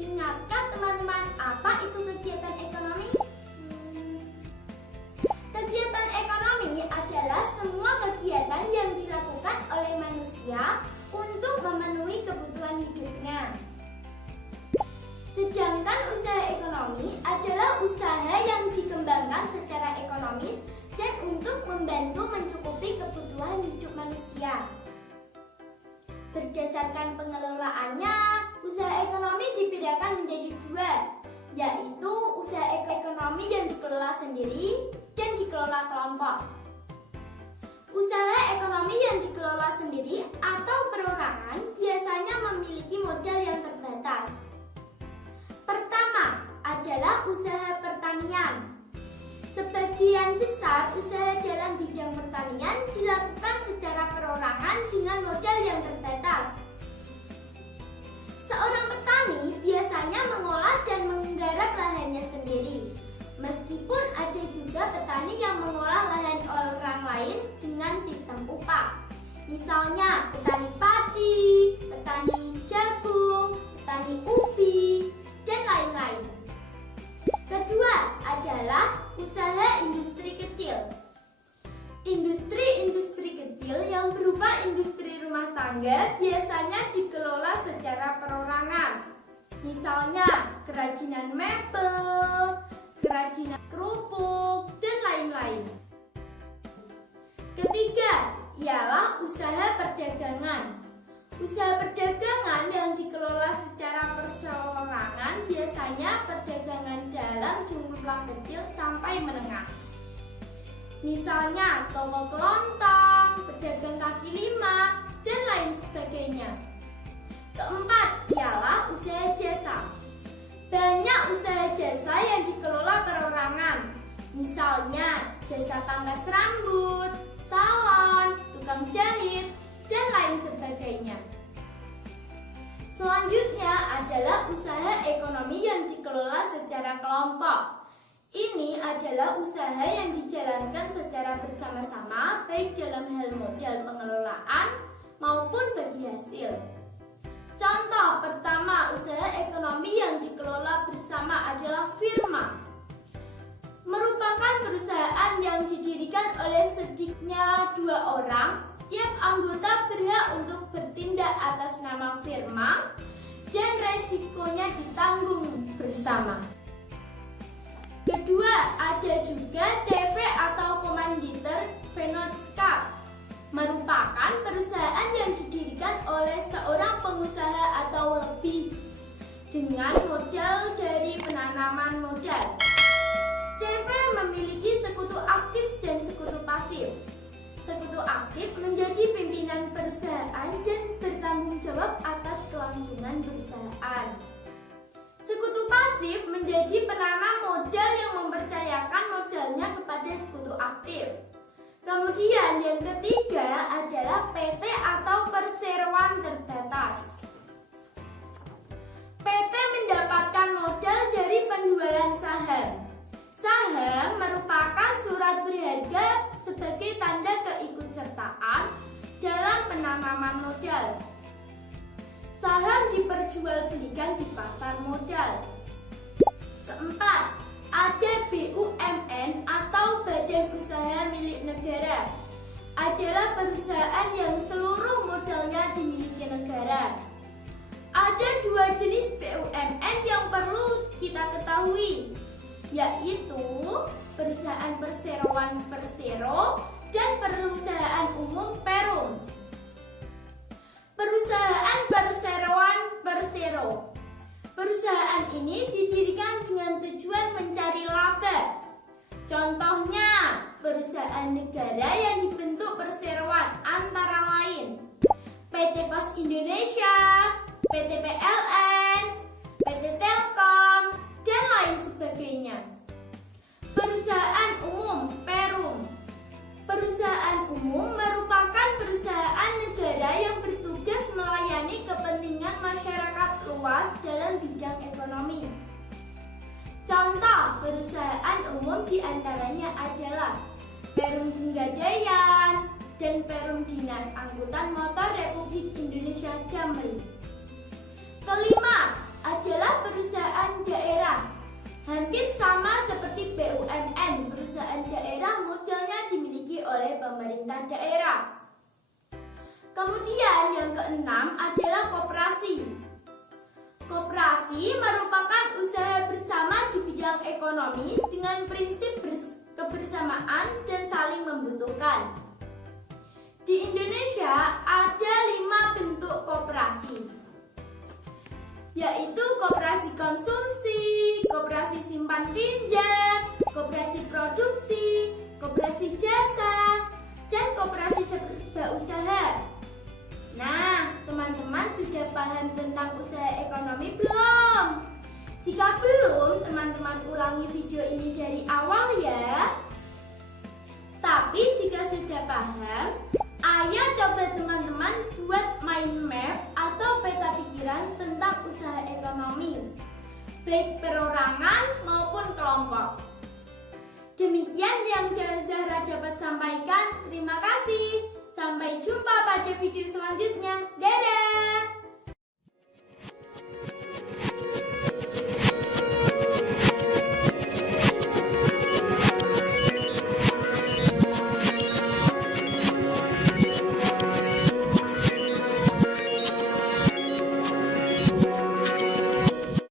Ingatkah teman-teman apa itu kegiatan ekonomi? Kegiatan ekonomi adalah semua kegiatan yang dilakukan oleh manusia untuk memenuhi kebutuhan hidupnya. Sedangkan usaha ekonomi adalah usaha yang dikembangkan secara ekonomis dan untuk membantu mencukupi kebutuhan hidup manusia. Berdasarkan pengelolaannya, usaha ekonomi dibedakan menjadi dua, yaitu usaha ekonomi yang dikelola sendiri dan dikelola kelompok. Usaha ekonomi yang dikelola sendiri atau perorangan biasanya memiliki modal yang terbatas. Pertama adalah usaha pertanian. Sebagian besar usaha dalam bidang pertanian dilakukan secara perorangan dengan modal yang terbatas. Seorang petani biasanya mengolah dan menggarap lahannya sendiri. Meskipun ada juga petani yang mengolah lahan orang lain dengan sistem upah. Misalnya petani padi, petani jagung, petani ubi, dan lain-lain. Kedua adalah usaha industri kecil. Industri kecil yang berupa industri rumah tangga biasanya dikelola secara perorangan. Misalnya kerajinan mebel, kerajinan kerupuk, dan lain-lain. Ketiga ialah usaha perdagangan. Usaha perdagangan yang dikelola secara perseorangan biasanya perdagangan dalam jumlah kecil sampai menengah. Misalnya toko kelontong, pedagang kaki lima, dan lain sebagainya. Keempat ialah usaha jasa. Banyak usaha jasa yang dikelola perorangan. Misalnya jasa pangkas rambut, salon, tukang jahit, dan lain sebagainya. Selanjutnya adalah usaha ekonomi yang dikelola secara kelompok. Ini adalah usaha yang dijalankan secara bersama-sama baik dalam hal modal pengelolaan maupun bagi hasil. Contoh pertama usaha ekonomi yang dikelola bersama adalah firma. Merupakan perusahaan yang didirikan oleh sedikitnya 2 orang. Setiap anggota berhak untuk bertindak atas nama firma dan resikonya ditanggung bersama. Kedua, ada juga CV atau komanditer Vennootschap. Merupakan perusahaan yang didirikan oleh seorang pengusaha atau lebih dengan modal dari penanaman modal. CV memiliki sekutu aktif dan sekutu pasif. Sekutu aktif menjadi pimpinan perusahaan dan bertanggung jawab atas kelangsungan perusahaan. Sekutu pasif menjadi penanam modal yang mempercayakan modalnya kepada sekutu aktif. Kemudian yang ketiga adalah PT atau perseroan terbatas. PT mendapatkan modal dari penjualan saham. Saham merupakan surat berharga sebagai tanda keikutsertaan dalam penanaman modal. Saham diperjualbelikan di pasar modal. Keempat, ada BUMN atau Badan Usaha Milik Negara. Adalah perusahaan yang seluruh modalnya dimiliki negara. Ada 2 jenis BUMN yang perlu kita ketahui, yaitu perusahaan perseroan Persero dan perusahaan umum Perum. Perusahaan perseroan Persero. Perusahaan ini didirikan dengan tujuan mencari laba. Contohnya, perusahaan negara yang dibentuk perseroan antara lain PT Pos Indonesia, PT PLN, PT Telkom, dan lain sebagainya. Perusahaan umum Perum. Perusahaan umum merupakan perusahaan negara yang bertugas melayani kepentingan masyarakat luas dalam bidang ekonomi. Contoh perusahaan umum diantaranya adalah Perum Pegadaian dan Perum Dinas Angkutan Motor Republik Indonesia Damri. Kelima adalah perusahaan pemerintah daerah. Kemudian yang keenam adalah koperasi. Koperasi merupakan usaha bersama di bidang ekonomi dengan prinsip kebersamaan dan saling membutuhkan. Di Indonesia ada 5 bentuk koperasi, yaitu koperasi konsumsi, koperasi simpan pinjam, koperasi produksi, koperasi jasa, dan koperasi serba usaha. Nah, teman-teman sudah paham tentang usaha ekonomi belum? Jika belum, teman-teman ulangi video ini dari awal ya. Tapi jika sudah paham, ayo coba teman-teman buat mind map atau peta pikiran tentang usaha ekonomi, baik perorangan maupun kelompok. Demikian yang Zahra dapat sampaikan. Terima kasih. Sampai jumpa pada video selanjutnya. Dadah!